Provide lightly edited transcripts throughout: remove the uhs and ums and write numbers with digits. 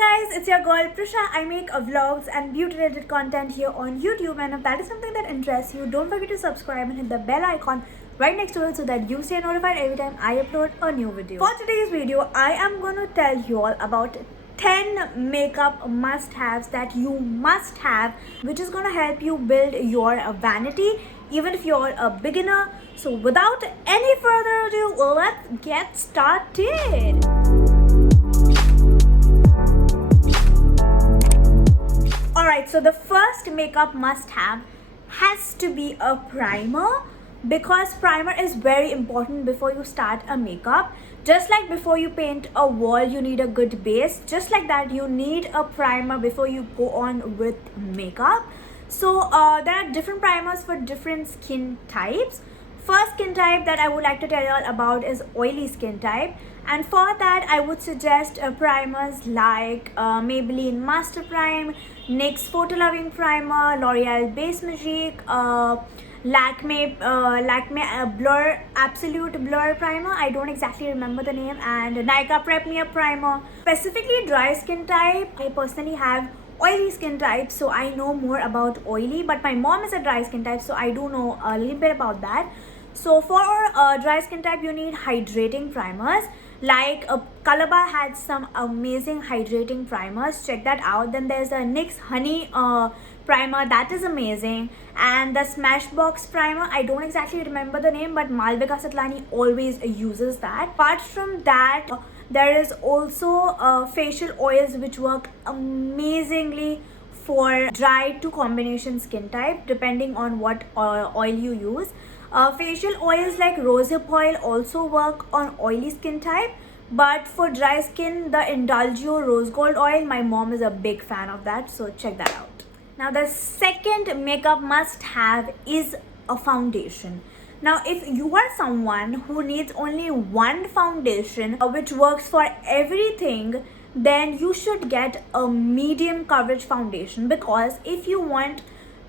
guys, it's your girl Prisha. I make vlogs and beauty related content here on YouTube, and if that is something that interests you, don't forget to subscribe and hit the bell icon right next to it so that you stay notified every time I upload a new video. For today's video, I am going to tell you all about 10 makeup must-haves that you must have, which is going to help you build your vanity even if you're a beginner. So without any further ado, let's get started. Alright, so the first makeup must-have has to be a primer, because primer is very important before you start a makeup. Just like before you paint a wall, you need a good base. Just like that, you need a primer before you go on with makeup. So there are different primers for different skin types. First skin type that I would like to tell you all about is oily skin type, and for that I would suggest primers like Maybelline Master Prime, NYX Photo Loving Primer, L'Oreal Base Magique, Lakme Blur Absolute Blur Primer, I don't exactly remember the name, and Nykaa Prep Me Up Primer. Specifically dry skin type, I personally have oily skin type, so I know more about oily, but my mom is a dry skin type, so I do know a little bit about that. So for dry skin type, you need hydrating primers. Like Calabar had some amazing hydrating primers, check that out. Then there's a NYX Honey primer, that is amazing, and the Smashbox primer, I don't exactly remember the name, but Malvika Satlani always uses that. Apart from that, there is also facial oils which work amazingly for dry to combination skin type, depending on what oil you use. Facial oils like rosehip oil also work on oily skin type, but for dry skin, the Indulgio Rose Gold oil, my mom is a big fan of that, so check that out. Now the second makeup must have is a foundation. Now if you are someone who needs only one foundation which works for everything, then you should get a medium coverage foundation, because if you want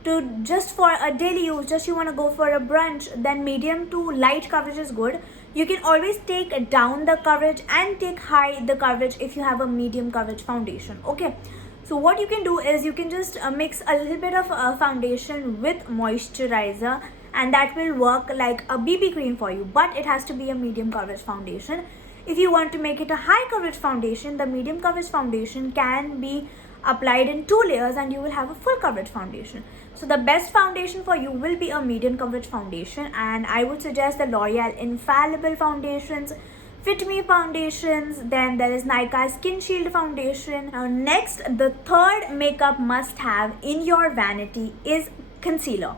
to just for a daily use, just you want to go for a brunch, then medium to light coverage is good. You can always take down the coverage and take high the coverage if you have a medium coverage foundation. Okay, so what you can do is you can just mix a little bit of foundation with moisturizer, and that will work like a BB cream for you, but it has to be a medium coverage foundation. If you want to make it a high coverage foundation, the medium coverage foundation can be applied in 2 layers and you will have a full coverage foundation. So the best foundation for you will be a medium coverage foundation, and I would suggest the L'Oreal Infallible foundations, Fit Me foundations, then there is Nykaa Skin Shield foundation. Now next, the third makeup must have in your vanity is concealer.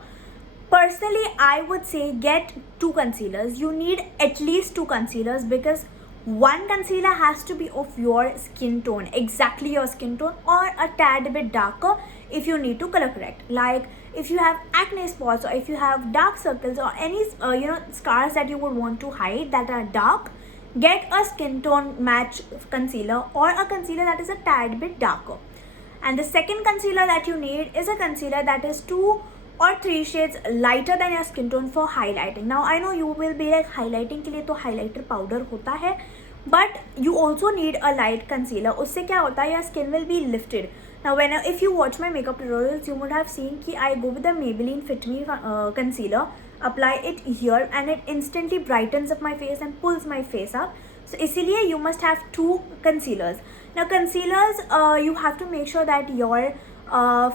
Personally, I would say get 2 concealers. You need at least 2 concealers, because one concealer has to be of your skin tone, exactly your skin tone, or a tad bit darker if you need to color correct. Like if you have acne spots, or if you have dark circles, or any scars that you would want to hide that are dark, get a skin tone match concealer, or a concealer that is a tad bit darker. And the second concealer that you need is a concealer that is 2 or 3 shades lighter than your skin tone for highlighting. Now I know you will be like, highlighting के लिए तो highlighter powder होता है, but you also need a light concealer. उससे क्या होता है, your skin will be lifted. Now if you watch my makeup tutorials, you would have seen कि I go with the Maybelline Fit Me concealer, apply it here, and it instantly brightens up my face and pulls my face up. So इसीलिए you must have 2 concealers. Now concealers, you have to make sure that your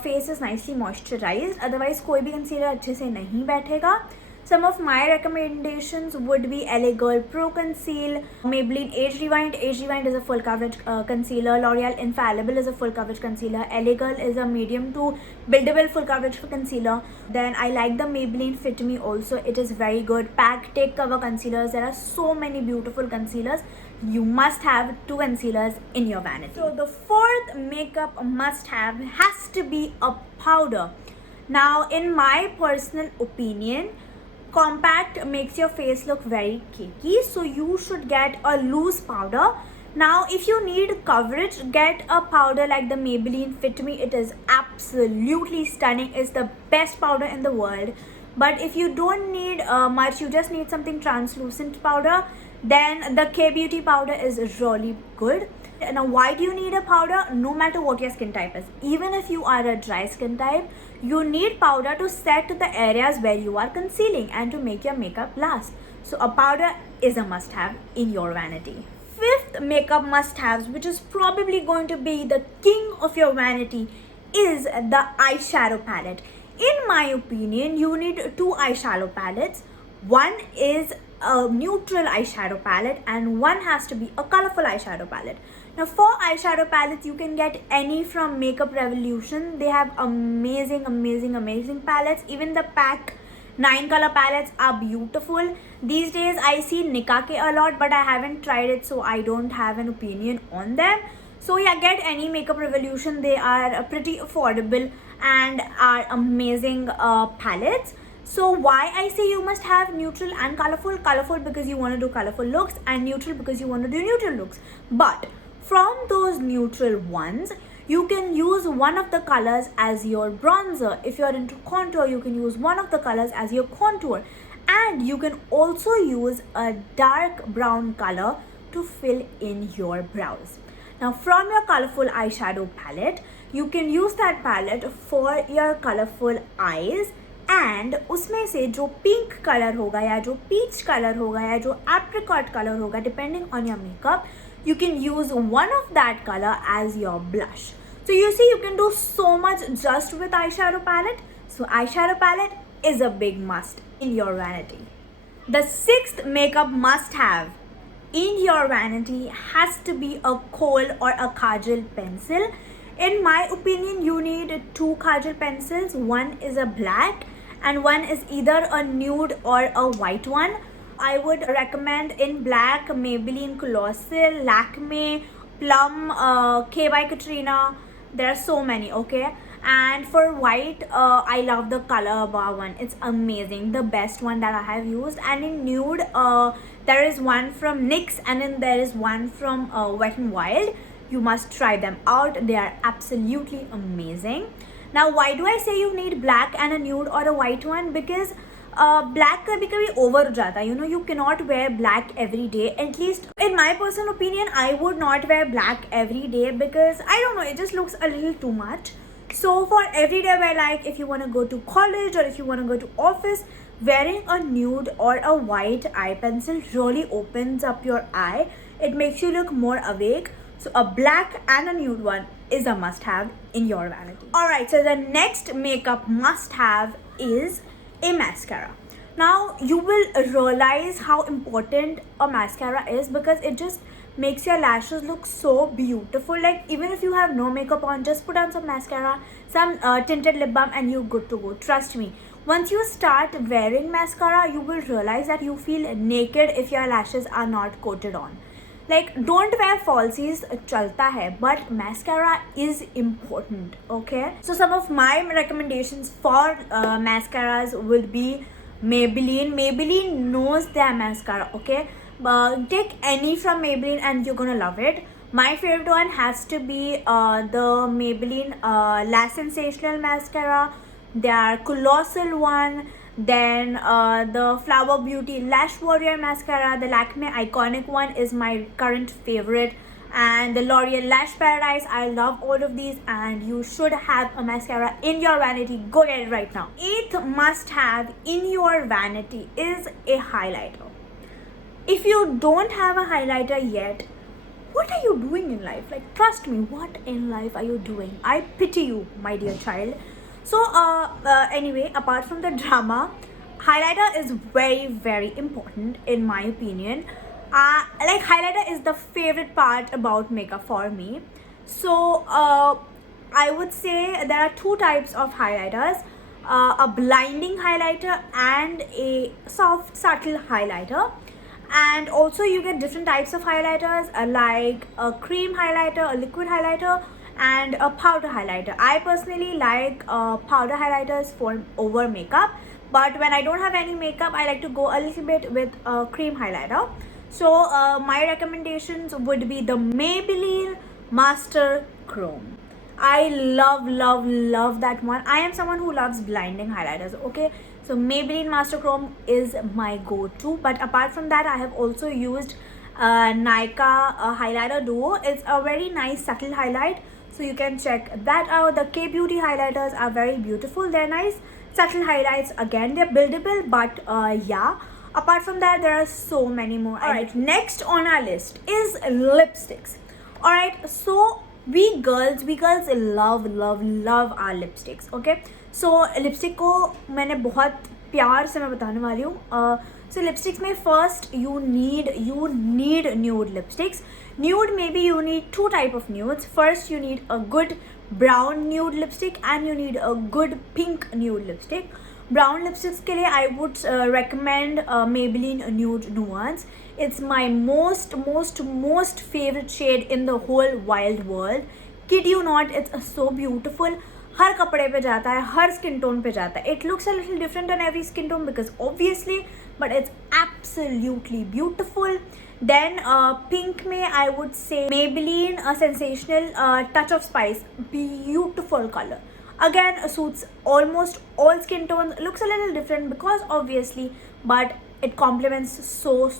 face is nicely moisturized, otherwise कोई भी concealer अच्छे से नहीं बैठेगा. Some of my recommendations would be LA Girl Pro Conceal, Maybelline Age Rewind. Age Rewind is a full coverage concealer. L'Oreal Infallible is a full coverage concealer. LA Girl is a medium to buildable full coverage concealer. Then I like the Maybelline Fit Me also. It is very good. Pack Take Cover concealers. There are so many beautiful concealers. You must have 2 concealers in your vanity. So the fourth makeup must have has to be a powder. Now in my personal opinion, compact makes your face look very cakey, so you should get a loose powder. Now if you need coverage, get a powder like the Maybelline Fit Me. It is absolutely stunning. It's the best powder in the world. But if you don't need much, you just need something translucent powder, then the K-Beauty powder is really good. Now, why do you need a powder? No matter what your skin type is, even if you are a dry skin type, you need powder to set the areas where you are concealing and to make your makeup last. So a powder is a must-have in your vanity. Fifth makeup must-haves, which is probably going to be the king of your vanity, is the eyeshadow palette. In my opinion, you need two eyeshadow palettes. One is a neutral eyeshadow palette and one has to be a colorful eyeshadow palette. Now for eyeshadow palettes, you can get any from Makeup Revolution. They have amazing palettes. Even the pack 9 color palettes are beautiful. These days I see Nikake a lot, but I haven't tried it, so I don't have an opinion on them. So yeah, get any Makeup Revolution. They are pretty affordable and are amazing palettes. So why I say you must have neutral and colorful? Colorful because you want to do colorful looks, and neutral because you want to do neutral looks. But from those neutral ones, you can use one of the colors as your bronzer. If you're into contour, you can use one of the colors as your contour. And you can also use a dark brown color to fill in your brows. Now from your colorful eyeshadow palette, you can use that palette for your colorful eyes. And उसमें से जो pink colour होगा या जो peach colour होगा या जो apricot colour होगा, depending on your makeup, you can use one of that color as your blush. So you see, you can do so much just with eyeshadow palette. So eyeshadow palette is a big must in your vanity. The sixth makeup must have in your vanity has to be a kohl or a kajal pencil. In my opinion, you need two kajal pencils. One is a black and one is either a nude or a white one. I would recommend in black Maybelline Colossal, Lakme, Plum, K by Katrina. There are so many, okay? And for white, I love the Color Bar one. It's amazing, the best one that I have used. And in nude, there is one from NYX and then there is one from Wet n Wild. You must try them out. They are absolutely amazing. Now, why do I say you need black and a nude or a white one? Because black kabhi over ho jata. You know, you cannot wear black every day. At least in my personal opinion, I would not wear black every day because I don't know, it just looks a little too much. So for everyday wear, like if you want to go to college or if you want to go to office, wearing a nude or a white eye pencil really opens up your eye. It makes you look more awake. So a black and a nude one is a must-have in your vanity. Alright, so the next makeup must-have is a mascara. Now you will realize how important a mascara is because it just makes your lashes look so beautiful. Like even if you have no makeup on, just put on some mascara, some tinted lip balm and you're good to go. Trust me. Once you start wearing mascara, you will realize that you feel naked if your lashes are not coated on. Like, don't wear falsies, chalta hai, but mascara is important, okay? So some of my recommendations for mascaras would be Maybelline. Maybelline knows their mascara, okay? Take any from Maybelline and you're gonna love it. My favorite one has to be the Maybelline Lash Sensational Mascara, their Colossal one, then the Flower Beauty Lash Warrior Mascara, the Lakme Iconic one is my current favorite, and the L'Oreal Lash Paradise. I love all of these and you should have a mascara in your vanity. Go get it right now. Eighth must have in your vanity is a highlighter. If you don't have a highlighter yet, what are you doing in life? Like, trust me, what in life are you doing? I pity you, my dear child. So anyway, apart from the drama, highlighter is very important in my opinion. Like highlighter is the favorite part about makeup for me. So I would say there are two types of highlighters, a blinding highlighter and a soft subtle highlighter. And also you get different types of highlighters like a cream highlighter, a liquid highlighter and a powder highlighter. I personally like powder highlighters for over makeup, but when I don't have any makeup, I like to go a little bit with a cream highlighter. So my recommendations would be the Maybelline Master Chrome. I love that one. I am someone who loves blinding highlighters, okay? So Maybelline Master Chrome is my go-to. But apart from that, I have also used Nykaa highlighter duo. It's a very nice subtle highlight, so you can check that out. The K Beauty highlighters are very beautiful. They're nice subtle highlights. Again, they're buildable, but yeah, apart from that, there are so many more. Alright, next on our list is lipsticks. Alright, so we girls love our lipsticks. Okay, so lipstick को मैंने बहुत प्यार से मैं बताने वाली हूँ. So lipsticks में first you need nude lipsticks. Nude, maybe you need two type of nudes. First you need a good brown nude lipstick and you need a good pink nude lipstick. Brown lipsticks के लिए I would recommend Maybelline Nude Nuance. It's my most favorite shade in the whole wild world. Kid you not, it's so beautiful. हर कपड़े पे जाता है, हर skin tone पे जाता है. It looks a little different on every skin tone because obviously, but it's absolutely beautiful. Then pink में I would say Maybelline Sensational Touch of Spice. Beautiful color. Again, suits almost all skin tones. Looks a little different because obviously, but it complements so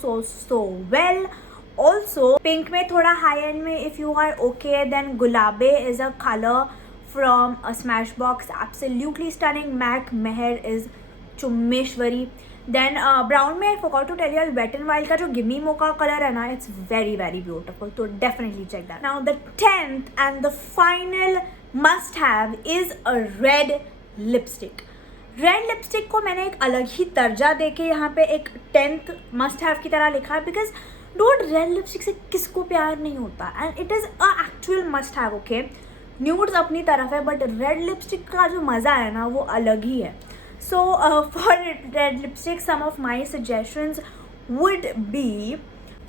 well. Also, pink में थोड़ा high end में if you are okay, then Gulabe is a color from a Smashbox. Absolutely stunning. MAC Meher is Chumeshwari. Then brown में I forgot to tell you all, Wet n Wild का जो Gimme Mocha color है ना, it's very beautiful. So definitely check that. Now the 10th and the final must have is a red lipstick. Red lipstick को मैंने एक अलग ही दर्जा देके यहाँ पे एक 10th मस्ट हैव की तरह लिखा है बिकॉज डूड रेड लिपस्टिक से किसको प्यार नहीं होता and it is a actual must have. Okay, nudes अपनी तरफ है बट रेड लिपस्टिक का जो मज़ा है ना वो अलग ही है. So for red lipstick some of my suggestions would be,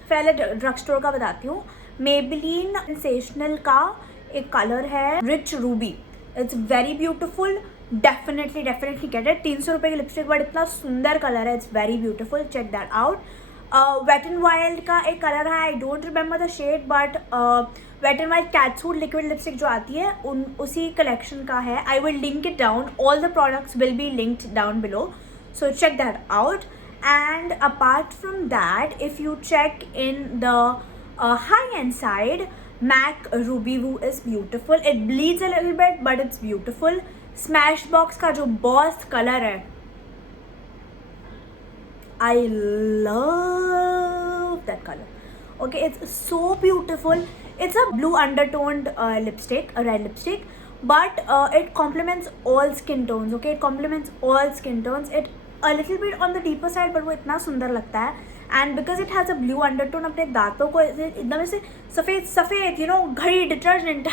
पहले ड्रग स्टोर का बताती हूँ. मेबेलिन सेंसेशनल का एक कलर है rich ruby. It's very beautiful. Definitely get it. 300 रुपये की लिपस्टिक बट इतना सुंदर कलर है. It's very beautiful. Check that out. Wet and wild का एक कलर है, I don't remember the shade but wet and wild catsuit liquid lipstick जो आती है उसी कलेक्शन का है. I will link it down. All the products will be linked down below, so check that out. And apart from that, if you check in the high-end side, MAC Ruby Woo is beautiful. It bleeds a little bit, but it's beautiful. Smashbox का जो Boss color है, I love that color. Okay, it's so beautiful. It's a blue undertoned lipstick, a red lipstick, but it complements all skin tones. Okay, it complements all skin tones. It a little bit on the deeper side, but वो इतना सुंदर लगता है. And because it has a blue undertone, अपने दांतों को एकदम से सफ़ेद, you know, घड़ी detergent.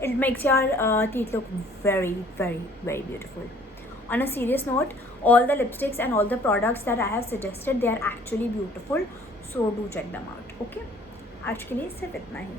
It makes your teeth look very beautiful. On a serious note, all the lipsticks and all the products that I have suggested, they are actually beautiful. So do check them out. Okay? आज के लिए सिर्फ इतना ही.